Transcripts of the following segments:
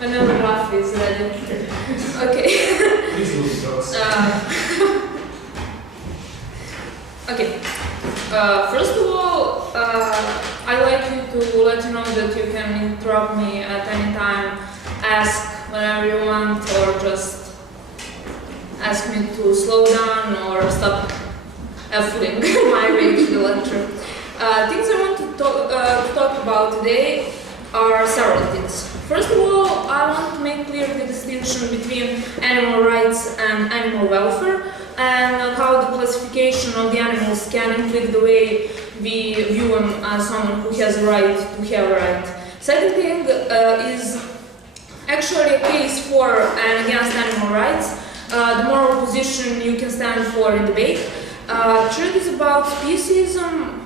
whenever Rafi is ready. Okay. Please lose drugs. Okay. First of all, I'd like you to let you know that you can interrupt me at any time, ask whenever you want, or just ask me to slow down or stop effing my way to the lecture. Things I want to talk about today are several things. First of all, I want to make clear the distinction between animal rights and animal welfare, and how the classification of the animals can influence the way we view them as someone who has a right to have a right. Second thing is actually a case for and against animal rights, the moral position you can stand for in debate. Third is about speciesism,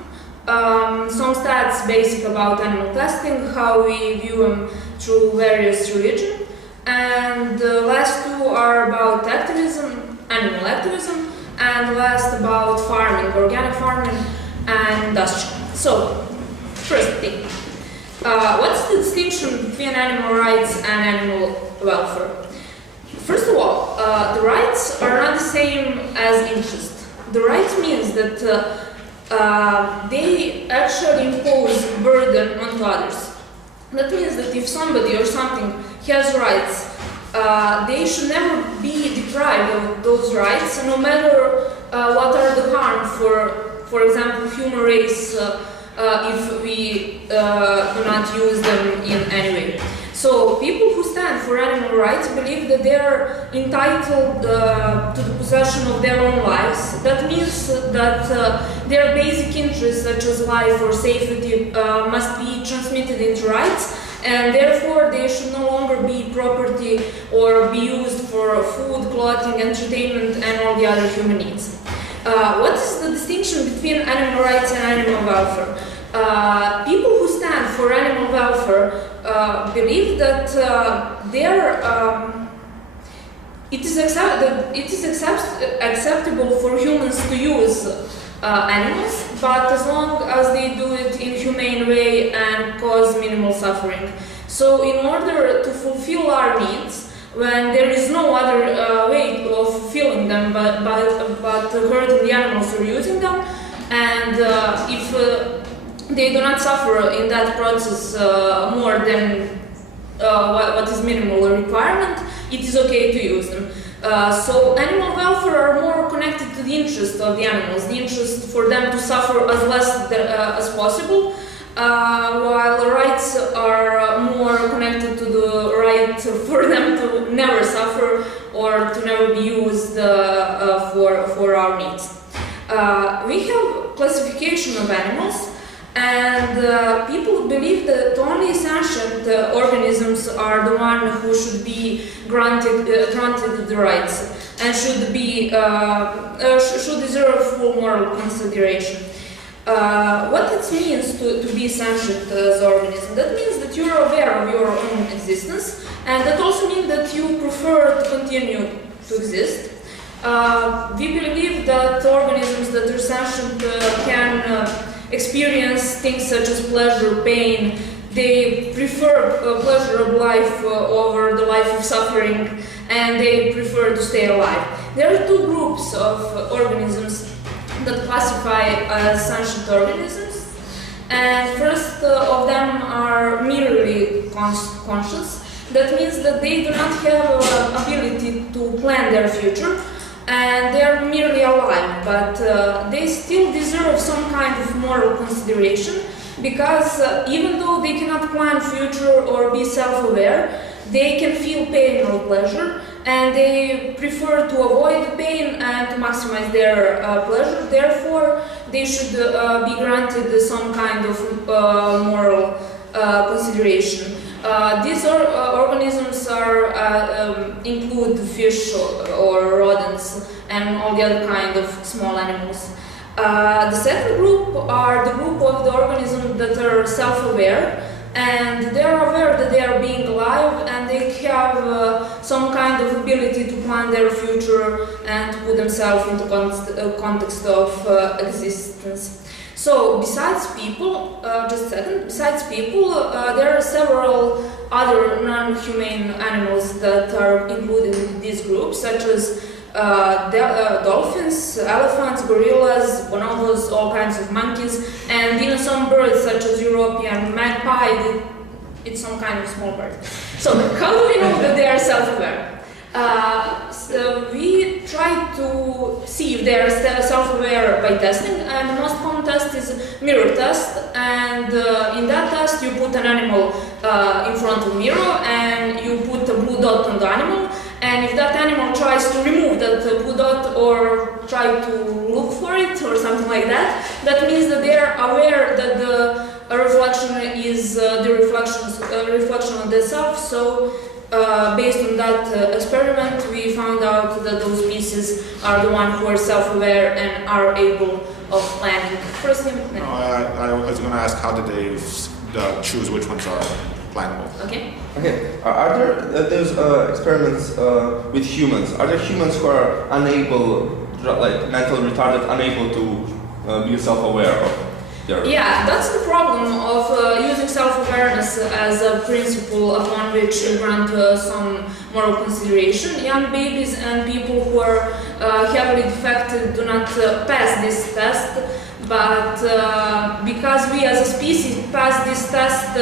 some stats basic about animal testing, how we view them through various religions, and the last two are about activism, animal activism, and last about farming, organic farming and industrial. So, first thing, what's the distinction between animal rights and animal welfare? First of all, the rights are not the same as interest. The rights means that they actually impose burden on others. That means that if somebody or something has rights, they should never be deprived of those rights, no matter what are the harm for example, human race, if we do not use them in any way. So people who stand for animal rights believe that they are entitled to the possession of their own lives. That means that their basic interests, such as life or safety, must be transmitted into rights, and therefore they should no longer be property or be used for food, clothing, entertainment, and all the other human needs. What is the distinction between animal rights and animal welfare? People who stand for animal welfare believe that it is acceptable for humans to use animals, but as long as they do it in a humane way and cause minimal suffering. So in order to fulfill our needs, when there is no other way of fulfilling them but hurting the animals or using them, and if they do not suffer in that process more than what is minimal requirement, it is okay to use them. So animal welfare are more connected to the interest of the animals, the interest for them to suffer as less as possible, while rights are more connected to the right for them to never suffer or to never be used for our needs. We have classification of animals, and people believe that only sentient organisms are the one who should be granted the rights and should deserve full moral consideration. What it means to be sentient as an organism? That means that you are aware of your own existence, and that also means that you prefer to continue to exist. We believe that organisms that are sentient can experience things such as pleasure, pain. They prefer pleasure of life over the life of suffering, and they prefer to stay alive. There are two groups of organisms that classify as sentient organisms, and first of them are merely conscious. That means that they do not have ability to plan their future, and they are merely alive, but they still deserve some kind of moral consideration, because even though they cannot plan future or be self-aware, they can feel pain or pleasure, and they prefer to avoid pain and to maximize their pleasure. Therefore, they should be granted some kind of moral consideration. These organisms include fish or rodents and all the other kind of small animals. The second group are the group of the organisms that are self-aware, and they are aware that they are being alive, and they have some kind of ability to plan their future and to put themselves into context of existence. So besides people, just a second, besides people, there are several other non-humane animals that are included in this group, such as dolphins, elephants, gorillas, bonobos, all kinds of monkeys, and even some birds such as European magpie. It's some kind of small bird. So how do we know that they are self-aware? So we try to see if they are self-aware by testing, and the most common test is mirror test, and in that test you put an animal in front of the mirror and you put a blue dot on the animal, and if that animal tries to remove that blue dot or try to look for it or something like that, that means that they are aware that the reflection is the reflection of the self. So based on that experiment, we found out that those species are the ones who are self-aware and are able of landing. First name? No, I was going to ask, how did they choose which ones are plannable? Okay. Okay. Are there those experiments with humans? Are there humans who are unable, like mentally retarded, unable to be self-aware of? Yeah, that's the problem of using self-awareness as a principle upon which you grant some moral consideration. Young babies and people who are heavily defected do not pass this test, but because we as a species pass this test,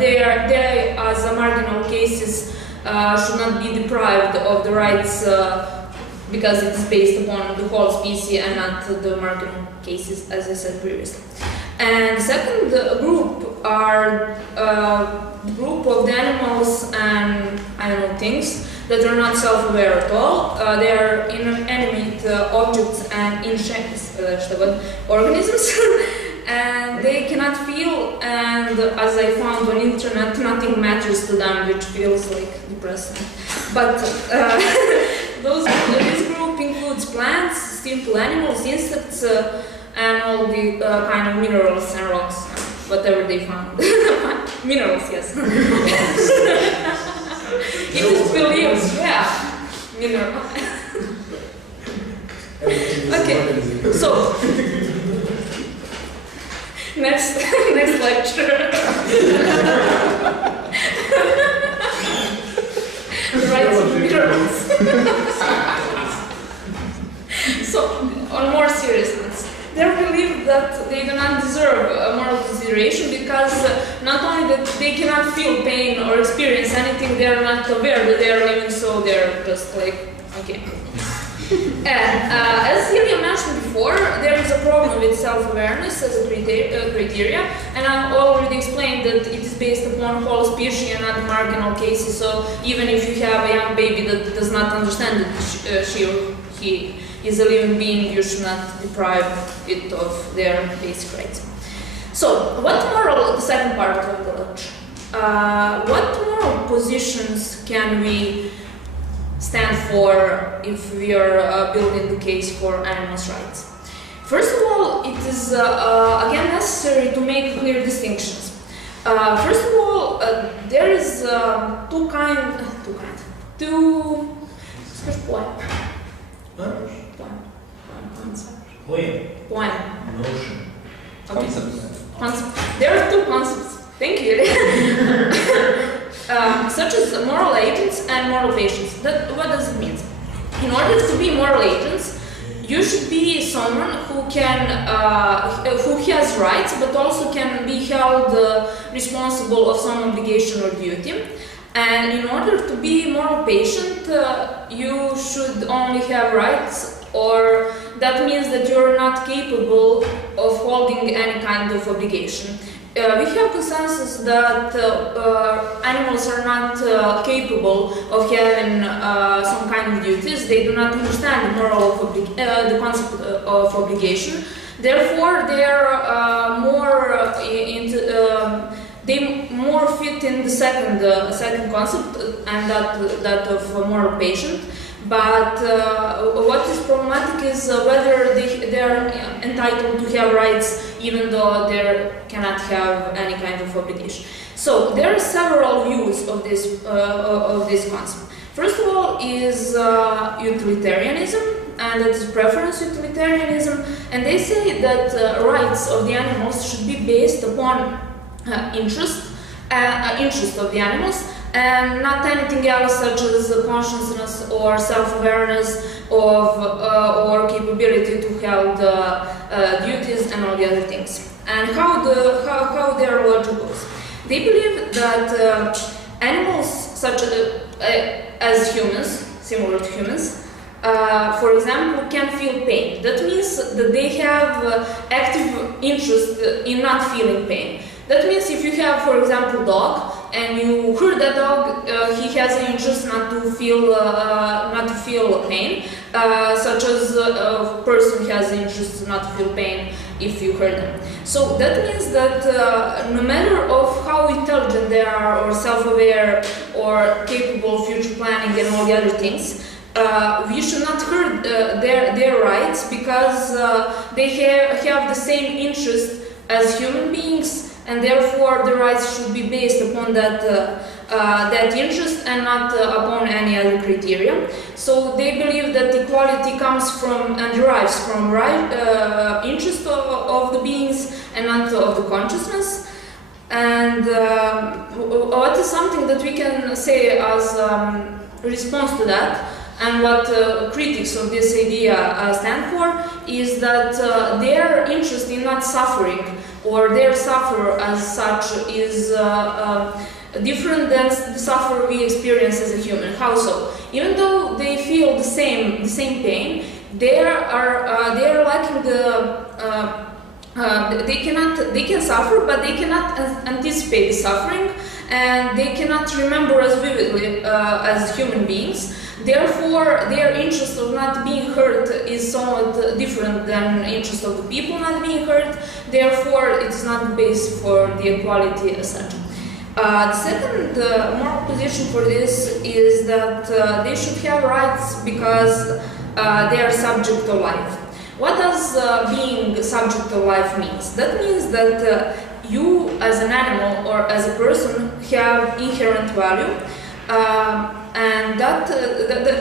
they as a marginal cases should not be deprived of the rights because it is based upon the whole species and not the marginal cases, as I said previously. And the second group are the group of the animals and animal things that are not self-aware at all. They are inanimate objects and organisms, and they cannot feel. And as I found on internet, nothing matters to them, which feels like depressing. But this group includes plants, simple animals, insects. And all the kind of minerals and rocks, whatever they found. Minerals, yes. It is believed, yeah. Mineral. Okay, so next lecture. Right, minerals. So, on more serious notes. They believe that they do not deserve a moral consideration because not only that they cannot feel pain or experience anything, they are not aware that they are living, so they're just like, okay. And as Milja mentioned before, there is a problem with self-awareness as a criteria, and I've already explained that it is based upon whole species and not marginal cases, so even if you have a young baby that does not understand that she or he is a living being, you should not deprive it of their basic rights. So, the second part of the lecture. What moral positions can we stand for if we are building the case for animals' rights? First of all, it is again necessary to make clear distinctions. First of all, there is two. Notion. There are two concepts. Thank you. Such as moral agents and moral patients. What does it mean? In order to be moral agents, you should be someone who has rights, but also can be held responsible of some obligation or duty. And in order to be moral patient, you should only have rights, or that means that you're not capable of holding any kind of obligation. We have consensus that animals are not capable of having some kind of duties. They do not understand the concept of obligation. Therefore, they are they more fit in the second concept, and that of moral patient. But what is problematic is whether they are entitled to have rights even though they cannot have any kind of obligation. So there are several views of this concept. First of all is utilitarianism. and that is preference utilitarianism, and they say that rights of the animals should be based upon interest of the animals, and not anything else such as consciousness or self-awareness or capability to hold duties and all the other things. And how their logic goes. They believe that animals such as humans, similar to humans, for example, can feel pain. That means that they have active interest in not feeling pain. That means if you have, for example, a dog, and you hurt that dog, he has an interest not to feel pain, such as a person has an interest not to feel pain if you hurt them. So that means that no matter of how intelligent they are, or self-aware, or capable of future planning and all the other things, we should not hurt their rights, because they have the same interest as human beings, and therefore the rights should be based upon that interest and not upon any other criteria. So they believe that equality comes from and derives from interest of the beings and not of the consciousness. And what is something that we can say as response to that, and what critics of this idea stand for, is that their interest in not suffering, or their suffer as such, is different than the suffer we experience as a human. How so? Even though they feel the same pain, they are lacking they can suffer, but they cannot anticipate the suffering, and they cannot remember as vividly as human beings. Therefore, their interest of not being hurt is somewhat different than the interest of the people not being hurt. Therefore, it's not the base for the equality as such. The second moral position for this is that they should have rights because they are subject to life. What does being subject to life means? That means that you as an animal or as a person have inherent value, and that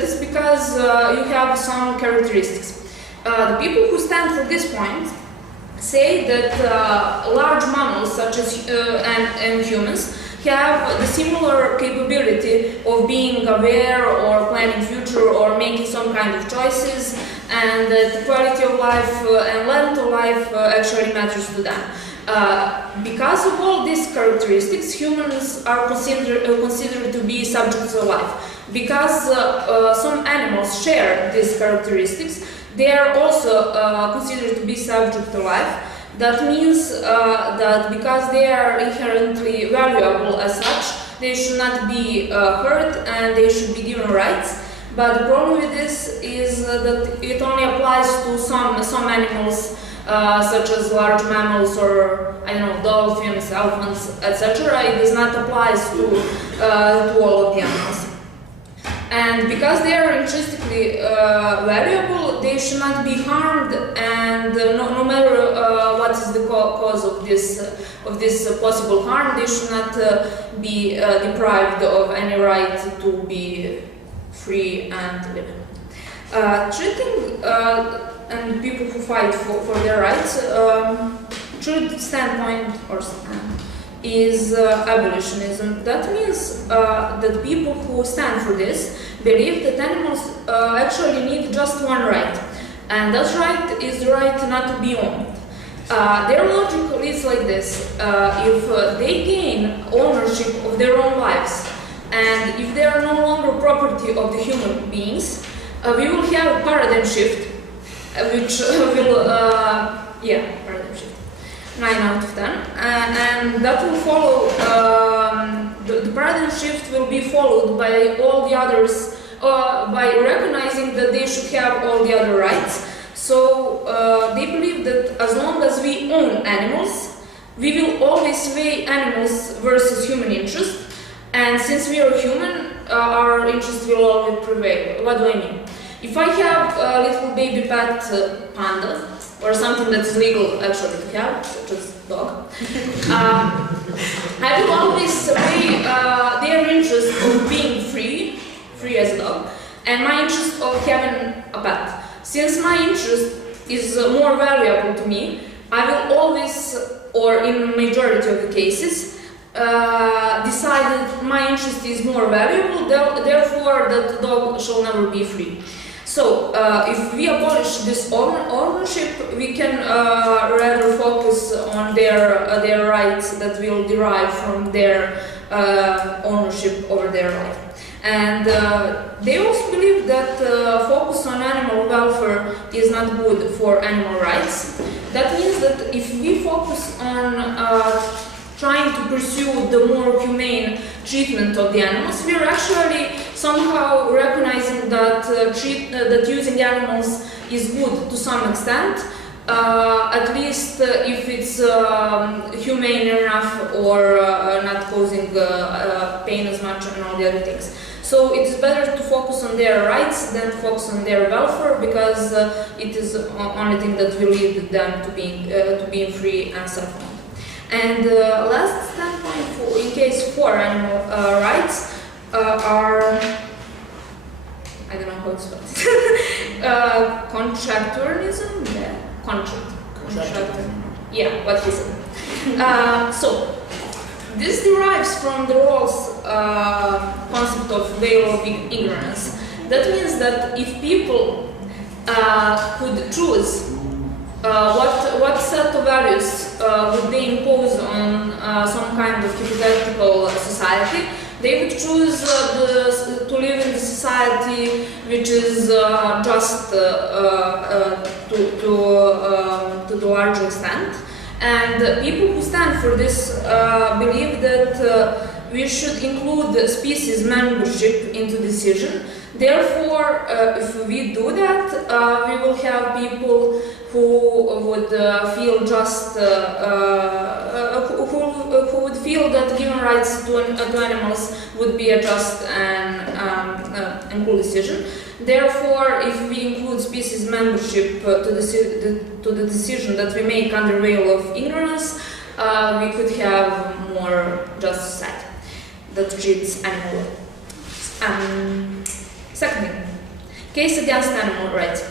is because you have some characteristics. The people who stand for this point say that large mammals such as and humans have the similar capability of being aware or planning future or making some kind of choices, and that the quality of life and length of life actually matters to them. Because of all these characteristics, humans are considered to be subjects of life. Because some animals share these characteristics, they are also considered to be subject to life. That means that because they are inherently valuable as such, they should not be hurt and they should be given rights. But the problem with this is that it only applies to some animals, such as large mammals or, I don't know, dolphins, elephants, etc. It does not apply to all of the animals. And because they are intrinsically valuable, they should not be harmed, and no matter what is the cause of this possible harm, they should not be deprived of any right to be free and live. Treating and people who fight for their rights, true standpoint or is abolitionism. That means that people who stand for this believe that animals actually need just one right, and that right is the right not to be owned. Their logic is like this: if they gain ownership of their own lives, and if they are no longer property of the human beings, we will have a paradigm shift, which will, paradigm shift. 9 out of 10, and that will follow, the paradigm shift will be followed by all the others, by recognizing that they should have all the other rights. So they believe that as long as we own animals, we will always weigh animals versus human interest, and since we are human, our interest will always prevail. What do I mean? If I have a little baby pet panda, or something that's legal actually to have, such as dog, I will always weigh their interest of being free as a dog, and my interest of having a pet. since my interest is more valuable to me, I will always, or in majority of the cases, decide that my interest is more valuable, therefore that dog shall never be free. So, if we abolish this ownership, we can rather focus on their rights that will derive from their ownership over their life. And they also believe that focus on animal welfare is not good for animal rights. That means that if we focus on trying to pursue the more humane treatment of the animals, we are actually somehow recognizing that that using animals is good to some extent, at least if it's humane enough or not causing pain as much and all the other things. So it is better to focus on their rights than to focus on their welfare, because it is the only thing that will lead them to being free and self-owned. And last standpoint in case for animal rights are, I don't know how to spell it, contractualism? Yeah, contract. Yeah, what is it? So, this derives from the Rawls concept of veil of ignorance. That means that if people could choose what set of values would they impose on some kind of hypothetical society, they would choose to live in the society which is just to the large extent. And people who stand for this believe that we should include species membership into decision. Therefore, if we do that, we will have people who would feel just, who would feel that giving rights to animals would be a just and cool decision. Therefore, if we include species membership to the decision that we make under veil of ignorance, we could have more just society that treats animals. Second thing, case against animal rights.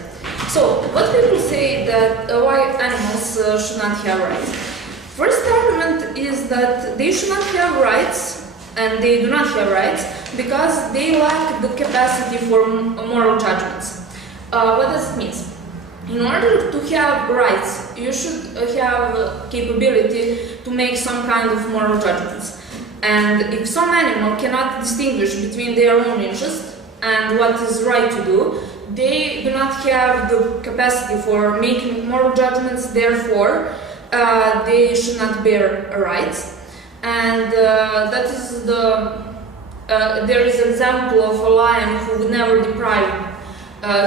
So, what people say that why animals should not have rights? First argument is that they should not have rights, and they do not have rights, because they lack the capacity for moral judgments. What does it mean? In order to have rights, you should have capability to make some kind of moral judgments. And if some animal cannot distinguish between their own interests and what is right to do, they do not have the capacity for making moral judgments, therefore they should not bear rights. And that is there is an example of a lion who would never deprive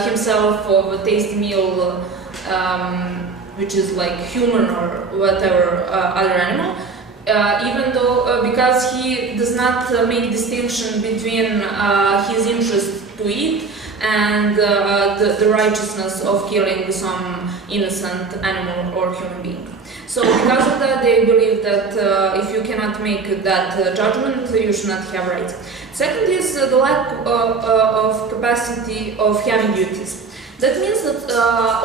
himself of a tasty meal, which is like human or whatever other animal, even though because he does not make distinction between his interest to eat and the righteousness of killing some innocent animal or human being. So because of that, they believe that if you cannot make that judgment, you should not have rights. Second is the lack of capacity of having duties. That means that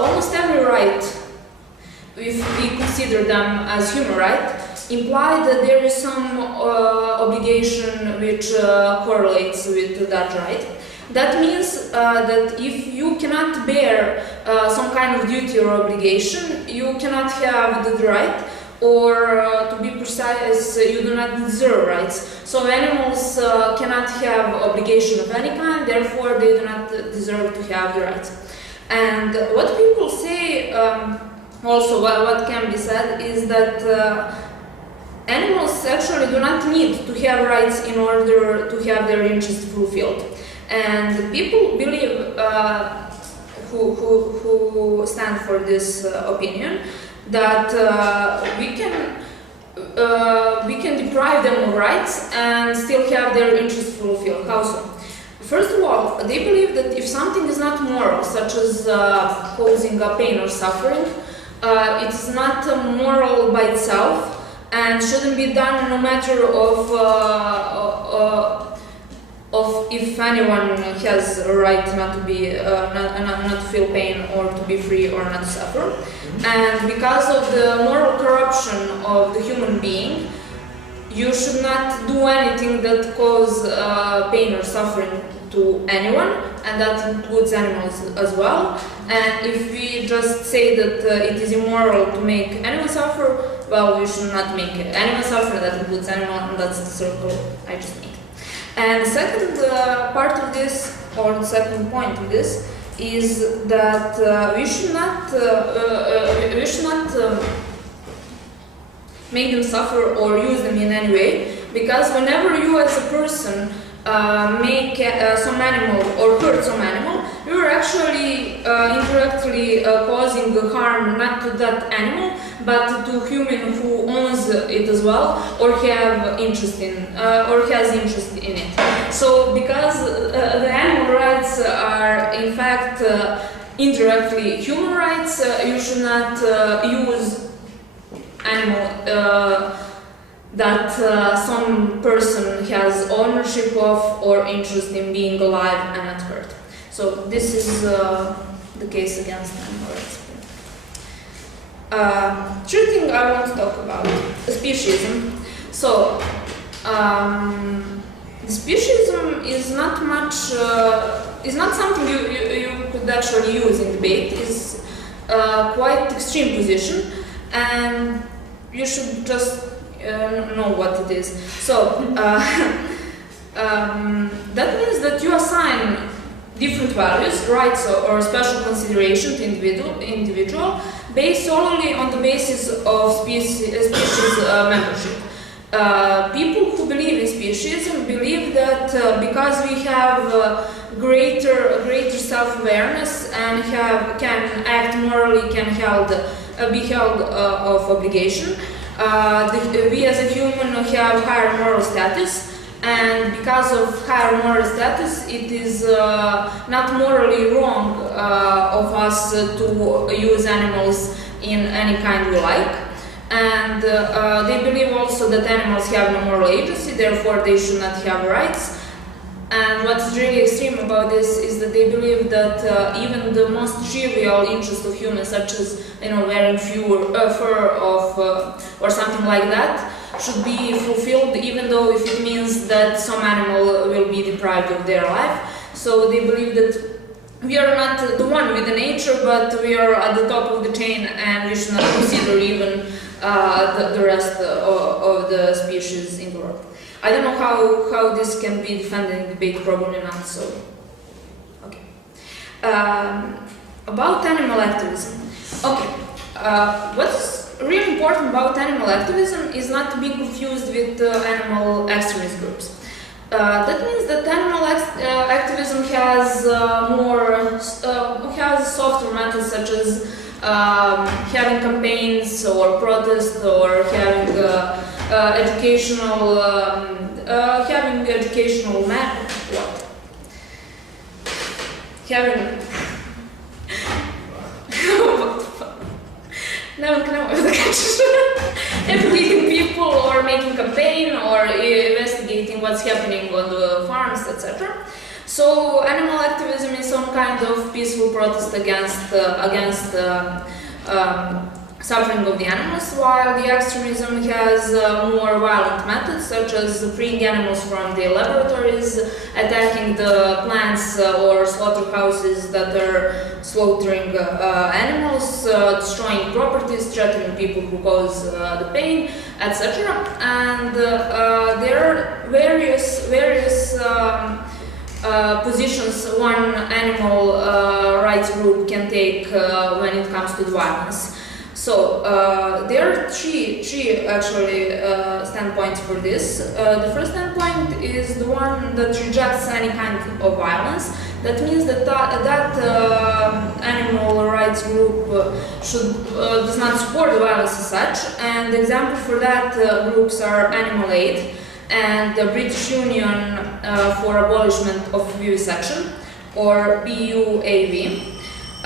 almost every right, if we consider them as human right, imply that there is some obligation which correlates with that right. That means that if you cannot bear some kind of duty or obligation, you cannot have the right, or to be precise, you do not deserve rights. So animals cannot have obligation of any kind, therefore they do not deserve to have the rights. And what people say, also what can be said, is that animals actually do not need to have rights in order to have their interests fulfilled. And people believe, who stand for this opinion, that we can deprive them of rights and still have their interests fulfilled. How so? First of all, they believe that if something is not moral, such as causing a pain or suffering, it is not moral by itself and shouldn't be done no matter of if anyone has a right not to be not to feel pain or to be free or not to suffer. And because of the moral corruption of the human being, you should not do anything that cause pain or suffering to anyone, and that includes animals as well. And if we just say that it is immoral to make anyone suffer, well, we should not make anyone suffer, that includes animal, and that's the circle I just made. And the second part of this, or the second point of this, is that we should not make them suffer or use them in any way, because whenever you as a person make some animal or hurt some animal, you are actually indirectly causing harm not to that animal, but to human who owns it as well, or have interest in or has interest in it. So because the animal rights are in fact indirectly human rights, you should not use animal that some person has ownership of or interest in being alive and not hurt. So this is the case against animal rights. Third thing I want to talk about, speciesism. So speciesism is not much, is not something you could actually use in debate. It's quite extreme position, and you should just know what it is. So that means that you assign different values, rights, or special consideration to individual based solely on the basis of species membership. People who believe in speciesism believe that because we have greater self-awareness and can act morally, can be held of obligation, we as a human have higher moral status, and because of higher moral status, it is not morally wrong of us to use animals in any kind we like. And they believe also that animals have no moral agency, therefore they should not have rights. And what's really extreme about this is that they believe that even the most trivial interest of humans, such as wearing fur or something like that, should be fulfilled, even though if it means that some animal will be deprived of their life. So they believe that we are not the one with the nature, but we are at the top of the chain, and we should not consider even the rest of the species in the world. I don't know how this can be defended in debate, probably not, so, okay. About animal activism. Okay, what is really important about animal activism is not to be confused with animal extremist groups. That means that animal activism has has softer methods, such as having campaigns or protests, or having educational educating people, or making campaign, or investigating what's happening on the farms, etc. So animal activism is some kind of peaceful protest against suffering of the animals, while the extremism has more violent methods, such as freeing animals from the laboratories, attacking the plants or slaughterhouses that are slaughtering animals, destroying properties, threatening people who cause the pain, etc. And there are various positions one animal rights group can take when it comes to the violence. So there are three actually standpoints for this. The first standpoint is the one that rejects any kind of violence. That means that animal rights group does not support the violence as such. And the example for that groups are Animal Aid and the British Union for Abolishment of Vivisection, or BUAV.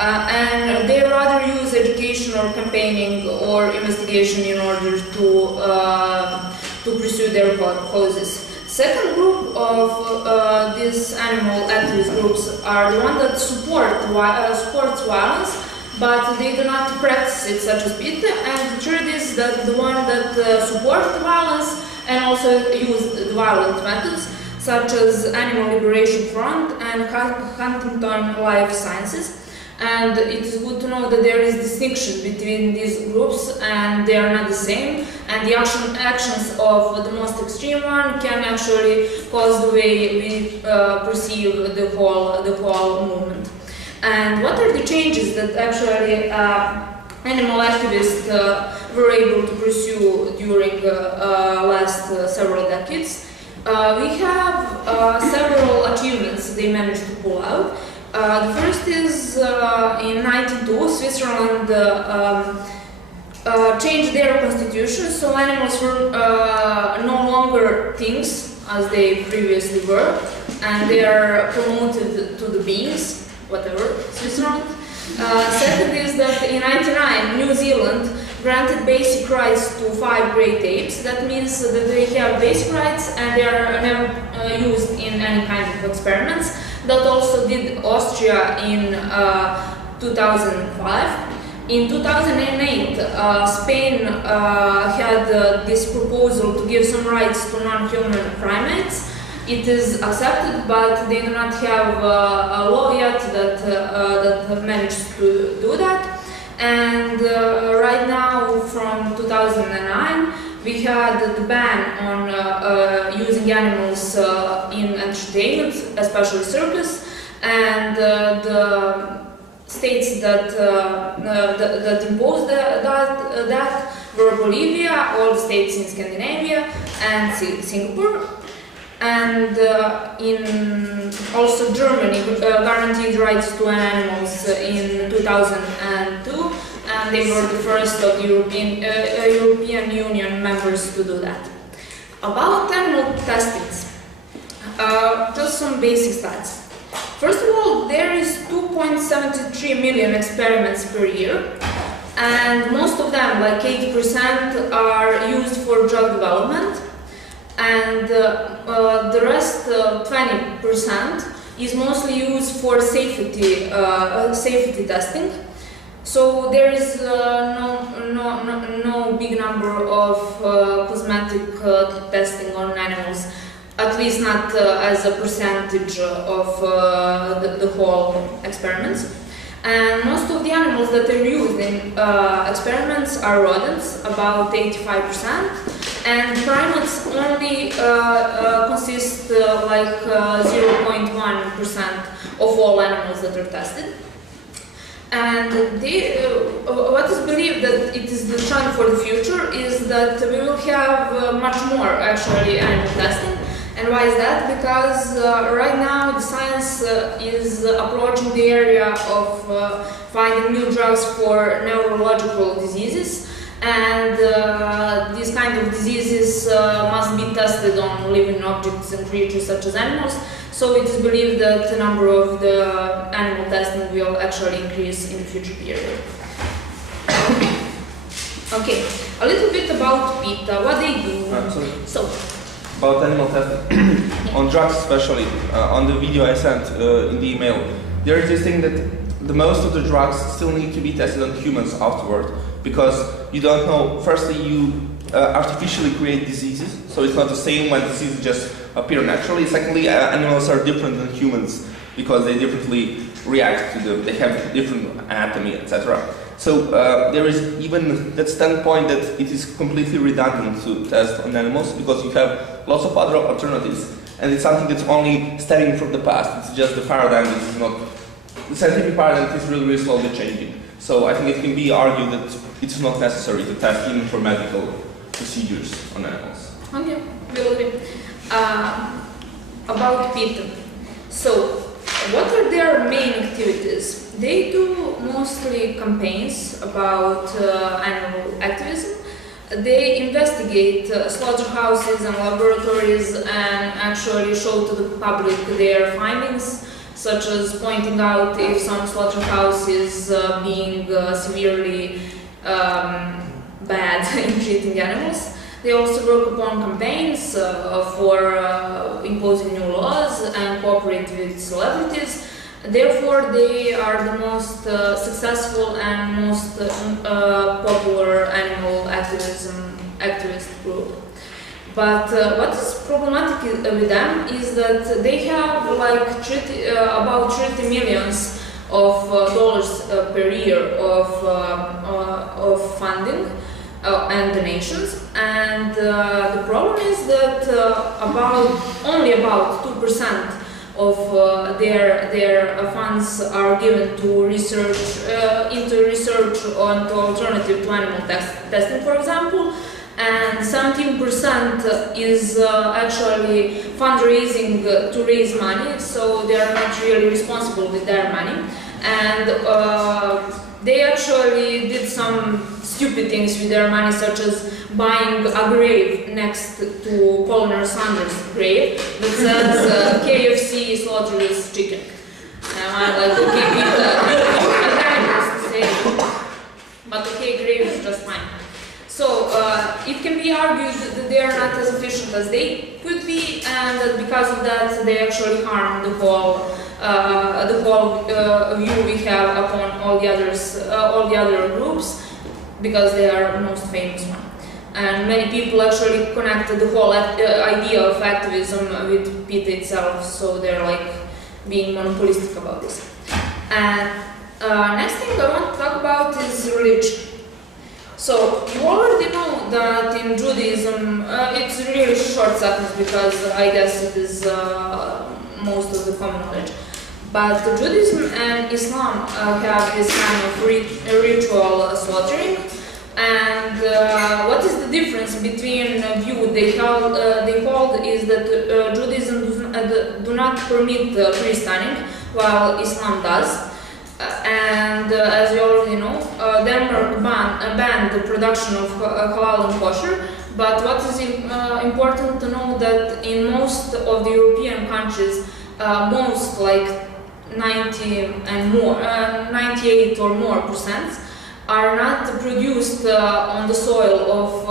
And they rather use education or campaigning or investigation in order to pursue their causes. Second group of these animal activist groups are the ones that supports violence, but they do not practice it, such as PETA. And the third is that the one that support the violence and also use the violent methods, such as Animal Liberation Front and Huntington Life Sciences. And it is good to know that there is distinction between these groups and they are not the same. And the actions of the most extreme one can actually cause the way we perceive the whole movement. And what are the changes that actually animal activists were able to pursue during last several decades? We have several achievements they managed to pull out. The first is in 1992, Switzerland changed their constitution, so animals were no longer things as they previously were, and they are promoted to the beings, whatever, Switzerland. Second is that in 1999, New Zealand granted basic rights to 5 great apes. That means that they have basic rights and they are never used in any kind of experiments. That also did Austria in 2005. In 2008, Spain had this proposal to give some rights to non-human primates. It is accepted, but they do not have a law yet that managed to do that. And right now, from 2009, we had the ban on using animals in entertainment, especially circus, and the states that imposed that were Bolivia, all the states in Scandinavia, and Singapore. And in also Germany guaranteed rights to animals in 2002, and they were the first of the European Union members to do that. About animal testings, just some basic stats. First of all, there is 2.73 million experiments per year, and most of them, like 80%, are used for drug development, and the rest, 20%, is mostly used for safety testing. So there is no big number of cosmetic testing on animals, at least not as a percentage of the whole experiments. And most of the animals that are used in experiments are rodents, about 85%, and primates only consist like 0.1% of all animals that are tested. And what is believed that it is the trend for the future is that we will have much more actually animal testing. And why is that? Because right now the science is approaching the area of finding new drugs for neurological diseases, and these kind of diseases must be tested on living objects and creatures such as animals. So it is believed that the number of the animal testing will actually increase in the future period. Okay, a little bit about PETA, what they do. So, about animal testing, on drugs especially, on the video I sent in the email, there is this thing that the most of the drugs still need to be tested on humans afterward, because you don't know, firstly you artificially create diseases, so it's not the same when diseases just appear naturally. Secondly, animals are different than humans because they differently react to them, they have different anatomy, etc. So there is even that standpoint that it is completely redundant to test on animals because you have lots of other alternatives, and it's something that's only stemming from the past. It's just the paradigm that is not, the scientific paradigm is really, really slowly changing. So I think it can be argued that it's not necessary to test even for medical procedures on animals. Okay, will be. About PETA. So, what are their main activities? They do mostly campaigns about animal activism. They investigate slaughterhouses and laboratories and actually show to the public their findings, such as pointing out if some slaughterhouse is being severely bad in treating animals. They also work upon campaigns for imposing new laws and cooperate with celebrities. Therefore, they are the most successful and most popular animal activist group. But what is problematic with them is that they have like about 30 millions of dollars per year of funding and donations, and the problem is that only about 2% of their funds are given to research on alternative to animal testing, for example, and 17% is actually fundraising to raise money, so they are not really responsible with their money, and they actually did some stupid things with their money, such as buying a grave next to Colonel Sanders' grave that says KFC slaughterless chicken. And I'm like, okay, people animals to say, but okay, grave is just fine. So it can be argued that they are not as efficient as they could be, and that because of that they actually harm the whole view we have upon all the other groups, because they are the most famous one. And many people actually connected the whole idea of activism with PETA itself, so they're like being monopolistic about this. And next thing I want to talk about is religion. So you already know that in Judaism, it's really short sentence because I guess it is most of the common knowledge. But Judaism and Islam have this kind of ritual slaughtering. And what is the difference between view they hold is that Judaism do not permit pre-stunning, while Islam does. And as you already know, Denmark banned the production of halal and kosher. But what is important to know that in most of the European countries, most like 98 or more percent are not produced on the soil of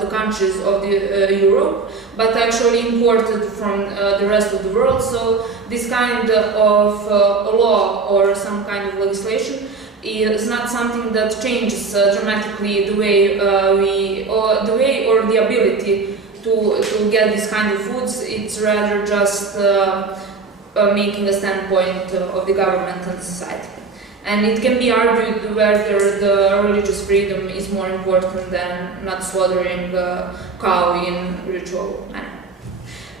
the countries of Europe, but actually imported from the rest of the world. So this kind of law or some kind of legislation is not something that changes dramatically the way or the ability to get this kind of foods. It's rather just making a standpoint of the government and society. And it can be argued whether the religious freedom is more important than not slaughtering a cow in ritual manner.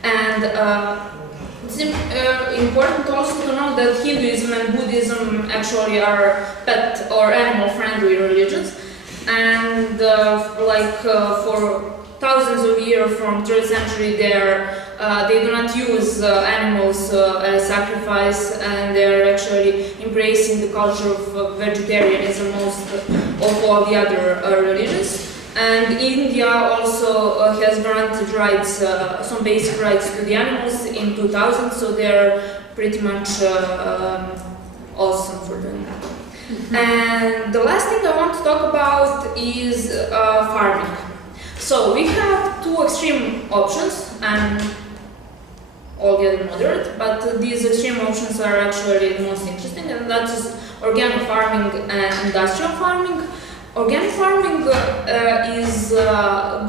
And it's important also to know that Hinduism and Buddhism actually are pet or animal-friendly religions. And for thousands of years from 3rd century, they do not use animals as sacrifice, and they are actually embracing the culture of vegetarianism most of all the other religions. And India also has granted rights, some basic rights to the animals in 2000, so they are pretty much awesome for doing that. And the last thing I want to talk about is farming. So we have two extreme options, and all the other moderate, but these extreme options are actually the most interesting, and that is organic farming and industrial farming. Organic farming is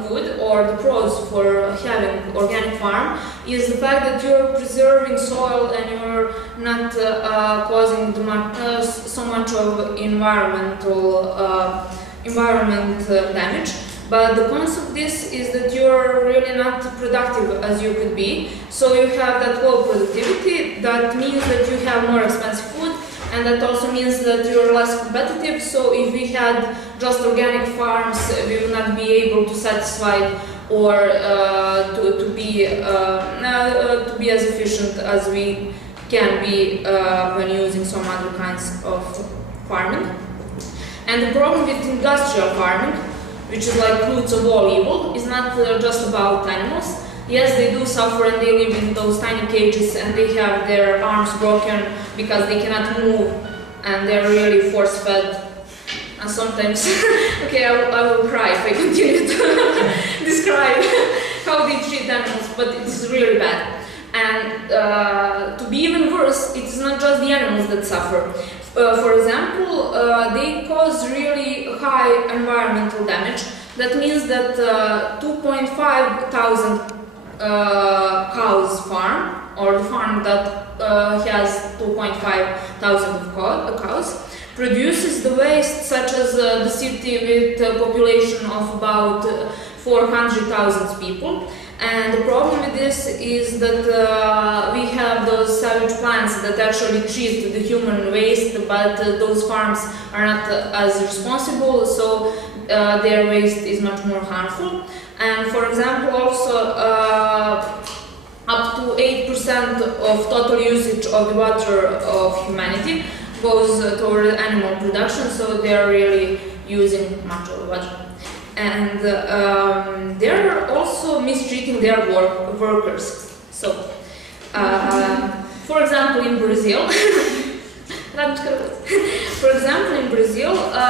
good, or the pros for having organic farm is the fact that you're preserving soil and you're not causing so much of environment damage. But the cons of this is that you're really not productive as you could be. So you have that low productivity. That means that you have more expensive food, and that also means that you're less competitive. So if we had just organic farms, we would not be able to satisfy or to be as efficient as we can be when using some other kinds of farming. And the problem with industrial farming, which is like roots of all evil, is not just about animals. Yes, they do suffer and they live in those tiny cages and they have their arms broken because they cannot move and they're really force-fed. And sometimes, okay, I will cry if I continue to describe how they treat animals, but it's really bad. And to be even worse, it's not just the animals that suffer. For example, they cause really high environmental damage. That means that 2,500 cows farm, or the farm that has 2,500 of cows, produces the waste such as the city with a population of about 400,000 people. And the problem with this is that we have those savage plants that actually treat the human waste, but those farms are not as responsible, so their waste is much more harmful. And for example, also up to 8% of total usage of the water of humanity goes toward animal production, so they are really using much of the water. And they're also mistreating their workers. So, for example, in Brazil,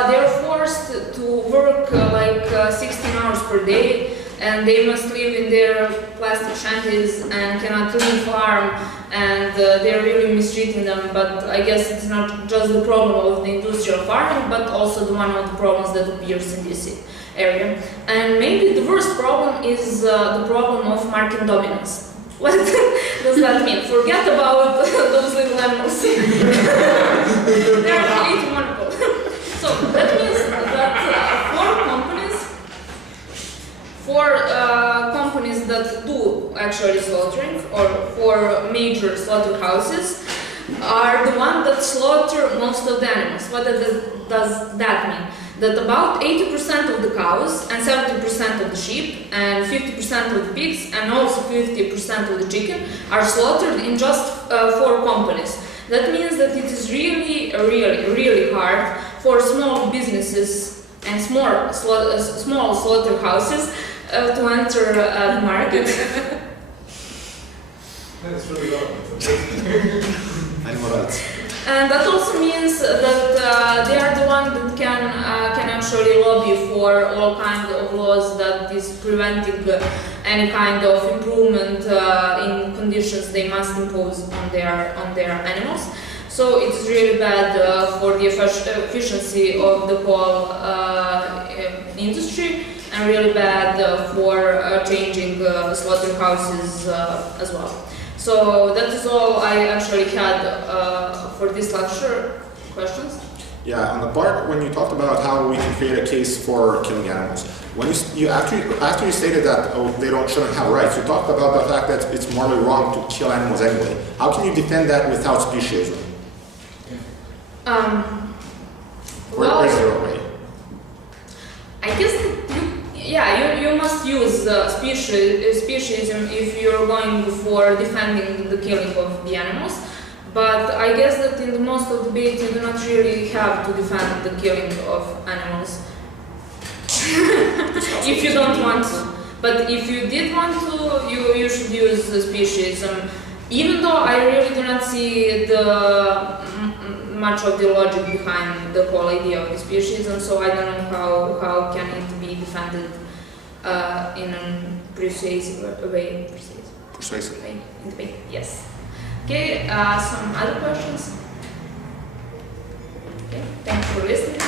they're forced to work like 16 hours per day, and they must live in their plastic shanties and cannot leave farm, and they're really mistreating them. But I guess it's not just the problem of the industrial farming, but also one of the problems that appears in this area. And maybe the worst problem is the problem of market dominance. What does that mean? Forget about those little animals. They are creating monopoly. So that means that companies that do actually slaughtering, or for major slaughterhouses, are the ones that slaughter most of the animals. What does that mean? That about 80% of the cows, and 70% of the sheep, and 50% of the pigs, and also 50% of the chicken are slaughtered in just 4 companies. That means that it is really hard for small businesses and small slaughterhouses to enter the market. That's really good. Animal rights. And that also means that they are the ones that can actually lobby for all kinds of laws that is preventing any kind of improvement in conditions they must impose on their animals. So it's really bad for the efficiency of the whole industry, and really bad for changing slaughterhouses as well. So that is all I actually had for this lecture. Questions? Yeah, on the part when you talked about how we can create a case for killing animals, when after you stated that they shouldn't have rights, you talked about the fact that it's morally wrong to kill animals anyway. How can you defend that without speciesism? Well, is there a way? I guess you must use speciesism if you're going for defending the killing of the animals. But I guess that in the most of the debates you do not really have to defend the killing of animals. If you don't want to. But if you did want to, you should use speciesism. Even though I really do not see much of the logic behind the whole idea of the speciesism, so I don't know how can it be defended in a persuasive way. Persuasive. In debate, yes. Okay, some other questions? Okay, thanks for listening.